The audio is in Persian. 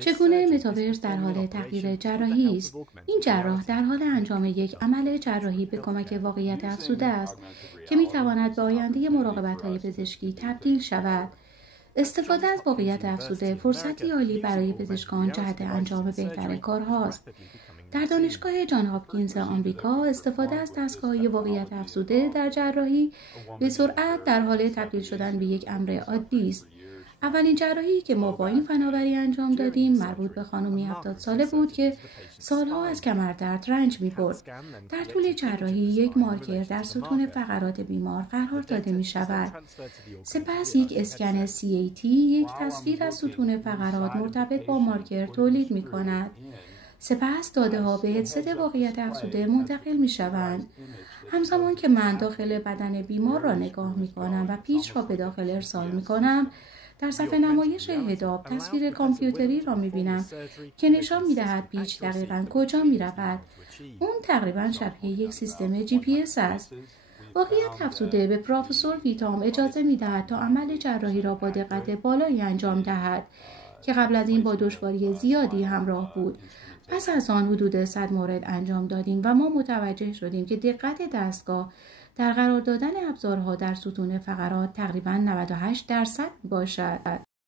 چگونه متاورس در حال تغییر جراحی است؟ این جراح در حال انجام یک عمل جراحی به کمک واقعیت افزوده است که میتواند به آینده مراقبت‌های پزشکی تبدیل شود. استفاده از واقعیت افزوده فرصتی عالی برای پزشکان جهت انجام بهتر کارهاست. در دانشگاه جان هاپکینز آمریکا استفاده از دستگاه‌های واقعیت افزوده در جراحی به سرعت در حال تبدیل شدن به یک امر عادی است. اولین جراحی که ما با این فناوری انجام دادیم مربوط به خانمی 70 ساله بود که سالها از کمردرد رنج می‌برد. در طول جراحی یک مارکر در ستون فقرات بیمار قرار داده می‌شود. سپس یک اسکن CAT یک تصویر از ستون فقرات مرتبط با مارکر تولید می‌کند. سپس داده‌ها به هدست واقعیت افزوده منتقل می‌شوند. همزمان که من داخل بدن بیمار را نگاه می‌کنم و پیچ را به داخل ارسال می‌کنم، در صفحه نمایش هداب تصویر کامپیوتری را می‌بینم که نشان می‌دهد پیچ دقیقاً کجا می‌رود. اون تقریباً شبیه یک سیستم GPS است. واقعیت افزوده به پروفسور ویتام اجازه می‌دهد تا عمل جراحی را با دقت بالایی انجام دهد که قبل از این با دشواری زیادی همراه بود. پس از آن حدود 100 مورد انجام دادیم و ما متوجه شدیم که دقت دستگاه در قرار دادن ابزارها در ستون فقرات تقریباً 98% باشد.